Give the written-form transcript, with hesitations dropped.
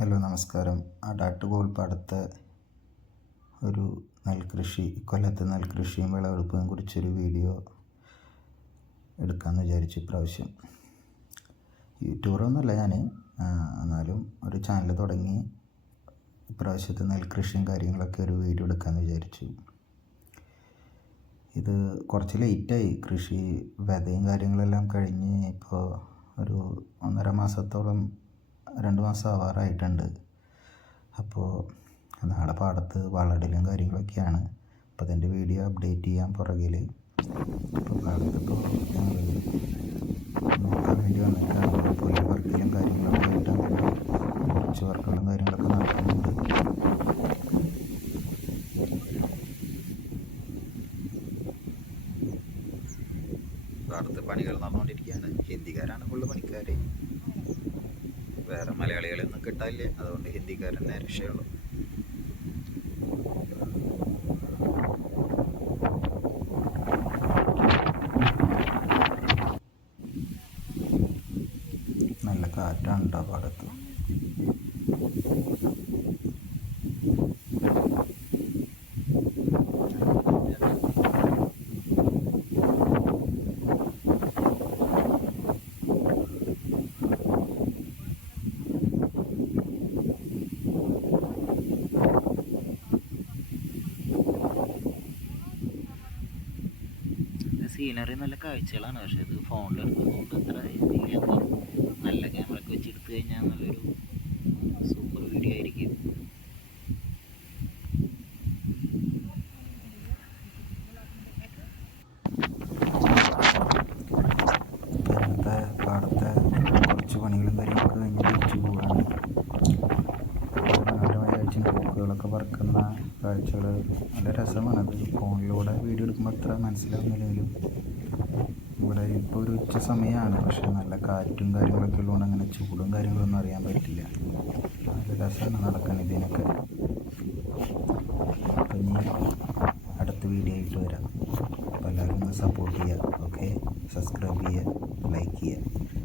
Hello നമസ്കാരം. ആടാട്ടുകോൾപ്പാടത്തെ ഒരു നെൽകൃഷി, കൊല്ലത്തെ നെൽകൃഷിയും വിളവെടുപ്പിനെ കുറിച്ചൊരു വീഡിയോ എടുക്കാമെന്ന് വിചാരിച്ചു. ഇപ്രാവശ്യം യൂട്യൂബറൊന്നുമല്ല ഞാൻ, എന്നാലും ഒരു ചാനൽ തുടങ്ങി ഇപ്രാവശ്യത്തെ നെൽകൃഷിയും കാര്യങ്ങളൊക്കെ ഒരു വീഡിയോ എടുക്കാമെന്ന് വിചാരിച്ചു. ഇത് കുറച്ച് ലേറ്റായി. കൃഷി വിതയും കാര്യങ്ങളെല്ലാം കഴിഞ്ഞ് ഇപ്പോൾ ഒരു 1.5 മാസത്തോളം 2 മാസം ആവാറായിട്ടുണ്ട്. അപ്പോൾ നാളെ പാടത്ത് വളമിടലും കാര്യങ്ങളൊക്കെയാണ്. അപ്പോൾ അതിൻ്റെ വീഡിയോ അപ്ഡേറ്റ് ചെയ്യാൻ പുറകിൽ ഇപ്പോൾ പാടത്തിപ്പോൾ ഞങ്ങൾ നോക്കാൻ വേണ്ടി വന്നിട്ടാണ്. പുല്ല് പറിക്കലും കാര്യങ്ങളൊക്കെ ആയിട്ട് അങ്ങനെ കുറച്ച് വർക്കുകളും കാര്യങ്ങളൊക്കെ നടക്കുന്നുണ്ട്. പാടത്ത് പണികൾ നടന്നുകൊണ്ടിരിക്കുകയാണ്. ഹിന്ദിക്കാരാണ് ഫുള്ള് പണിക്കാർ. വേറെ മലയാളികളെയൊന്നും കിട്ടാനില്ല, അതുകൊണ്ട് ഹിന്ദിക്കാരനെ രക്ഷയുള്ളൂ. നല്ല കാറ്റാണ് കേട്ടോ പാടത്ത്. സീനറി നല്ല കാഴ്ചകളാണ്. പക്ഷെ ഇത് ഫോണിലെടുക്കുന്നതുകൊണ്ട് അത്ര ഇതില്ല. നല്ല ക്യാമറയൊക്കെ വെച്ചെടുത്ത് കഴിഞ്ഞാൽ നല്ലൊരു സൂപ്പർ വീഡിയോ ആയിരിക്കും. ഇന്നത്തെ പാടത്തെ കുറച്ച് പണികളും കാര്യങ്ങളൊക്കെ കഴിഞ്ഞ് തിരിച്ചു പോവുകയാണ്. മനോഹരമായ കാഴ്ച, പൂക്കളൊക്കെ പറക്കുന്ന കാഴ്ചകൾ നല്ല രസമാണത്. ഫോണിലൂടെ വീഡിയോ എടുക്കുമ്പോൾ അത്ര മനസ്സിലാവുന്നില്ലെങ്കിലും ഇവിടെ ഇപ്പോൾ ഒരു ഉച്ച സമയമാണ്. പക്ഷേ നല്ല കാറ്റും കാര്യങ്ങളൊക്കെ ഉള്ളതുകൊണ്ട് അങ്ങനെ ചൂടും കാര്യങ്ങളൊന്നും അറിയാൻ പറ്റില്ല. നല്ല രസമാണ് നടക്കാൻ ഇതിനൊക്കെ. അപ്പം ഇനി അടുത്ത വീഡിയോ ആയിട്ട് വരാം. അപ്പോൾ എല്ലാവരും ഒന്ന് സപ്പോർട്ട് ചെയ്യുക. ഓക്കെ, സബ്സ്ക്രൈബ് ചെയ്യുക, ലൈക്ക് ചെയ്യുക.